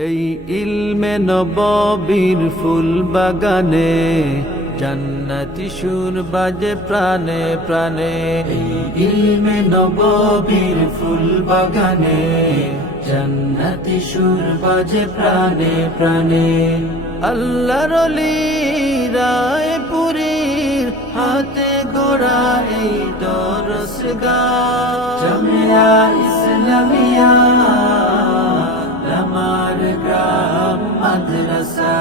এই ইলমে নববীর ফুল বাগানে জান্নাতি সুর বাজে প্রাণে প্রাণে। এই ইলমে নববীর ফুল বাগানে জান্নাতি সুর বাজে প্রাণে প্রাণে। আল্লাহর ওলি রায়পুরীর হাতে গড়া এই দরসগাহ জামিয়া ইসলামিয়া আমার গ্রাম মাদ্রাসা।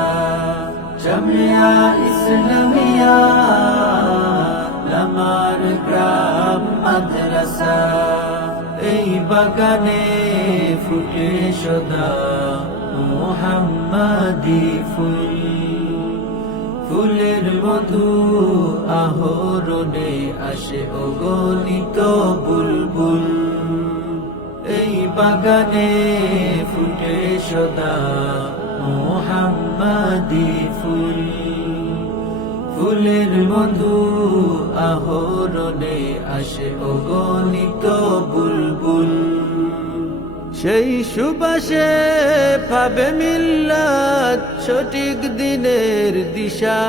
জামিয়া ইসলামিয়া আমার গ্রাম মাদ্রাসা। এই বাগানে ফুটে সদা মুহাম্মাদি ফুল, ফুলের মধু আহরণে আসে অগণিত বুলবুল। এই বাগানে ফুটে সদা মুহাম্মাদি ফুল, ফুলের মধু আহরণে আসে অগণিত বুলবুল। সেই সুবাসে পাবে মিল্লাত সঠিক দিনের দিশা।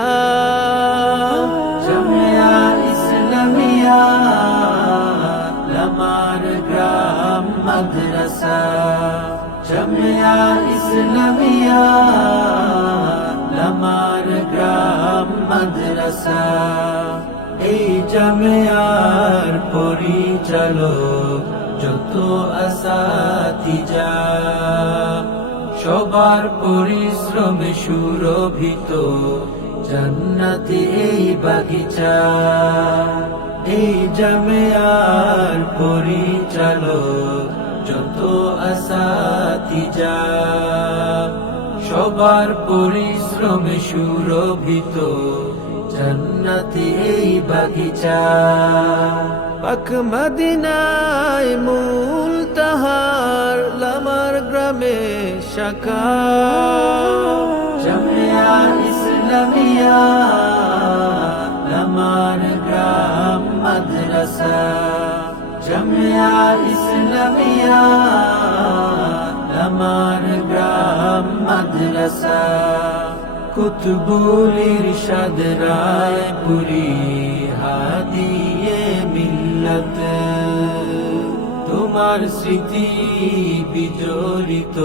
জামিয়া ইসলামিয়া আমার গ্রাম মাদ্রাসা। জামিয়া ইসলামিয়া আমার গ্রাম মাদ্রাসা। এই জামিয়ার পরিচালক যত আসাতিজা সবার পরিশ্রমে সুরভিত জান্নাতি এই বাগিচা। এই জামিয়ার পরিচালক যত আসাতিজা সবার পরিশ্রমে সুরভিত জান্নাতি এই বাগিচা। পাক মদিনায় মূল তাহার লামার গ্রামে শাখা। জামিয়া ইসলামিয়া আমার গ্রাম মাদ্রাসা। জামিয়া ইসলামিয়া আমার গ্রাম মাদ্রাসা। কুতুবুল ইরশাদ রায়পুরী হাদিয়ে মিল্লাত, তোমার স্মৃতি বিজড়িত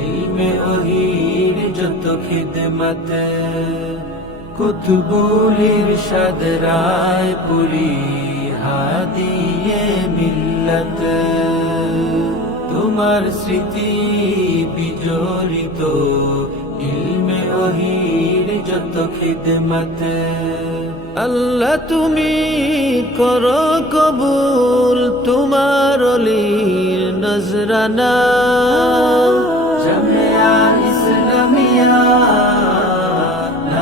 ইলমে ওহীর যত খিদমত। কুতুবুল ইরশাদ রায়পুরী হাদিয়ে মিল্লাত, তোমার স্মৃতি বিজড়িত ইলমে ওহীর যত খিদমত। আল্লাহ তুমি করো কবুল তোমার ওলির নজরানা। জামিয়া ইসলামিয়া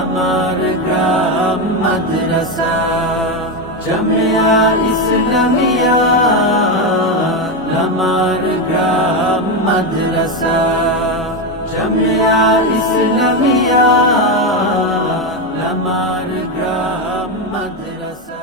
আমার গ্রাম মাদ্রাসা। জামিয়া ইসলামিয়া আমার গ্রাম মাদ্রাসা। জামিয়া ইসলামিয়া আমার গ্রাম মাদ্রাসা।